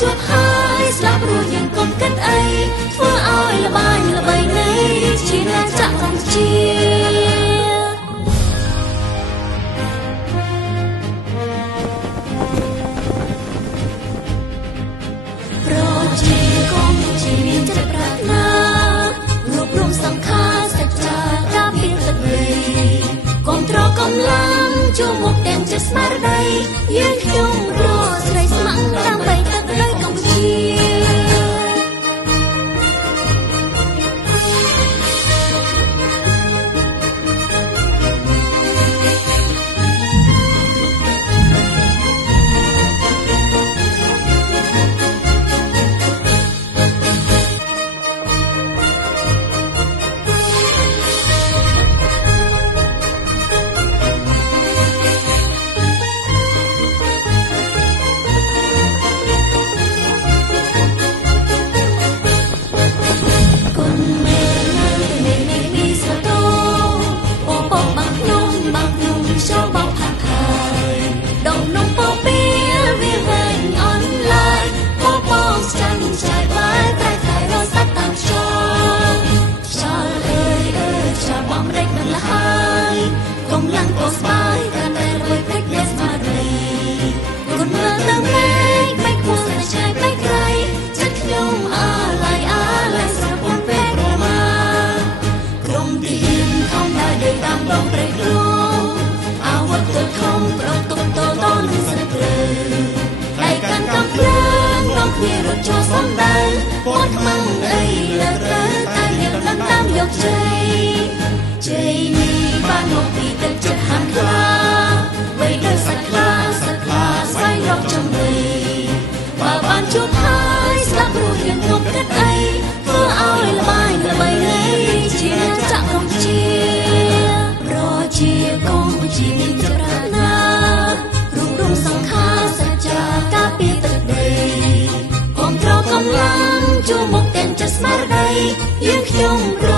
ជួបហើយស្លាប់រួចយើងកុំគិតអីធ្វើឲ្យល្បាញល្បីនៃជាណាចក្រកម្ពុជាប្រជាកម្ពុជាមានចិត្តប្រាថ្នារួបរวมសង្ខារសច្ចាការពារទឹកដីគាំទ្រកម្លាំងជួមុខទាំងចិត្តស្មារតីយើងខ្ញុំរកស្រីស្ម័គ្រដើម្បីទឹកដីកម្ពុជារត់ចូលសំដៅពោលខ្មាំងអីលើត្រូវតែយើងដណ្ដើមយកជ័យជ័យនេះបានមកពីទឹកចិត្តហាន់ខ្លាបីដូចសត្វខ្លាស្វែងរកចំណីបើបានជួបហើយស្លាប់រួចយើងងប់គិតអីធ្វើឲ្យល្បាញល្បីនៃជាណាចក្រកម្ពុជាប្រជាកម្ពុជាមានចិត្តប្រាថ្នារួមរំសង្ខារសច្ចាការពារទឹកដីកម្លាំងជួមុខទាំងចិត្តស្មារតីយើងខ្ញុំ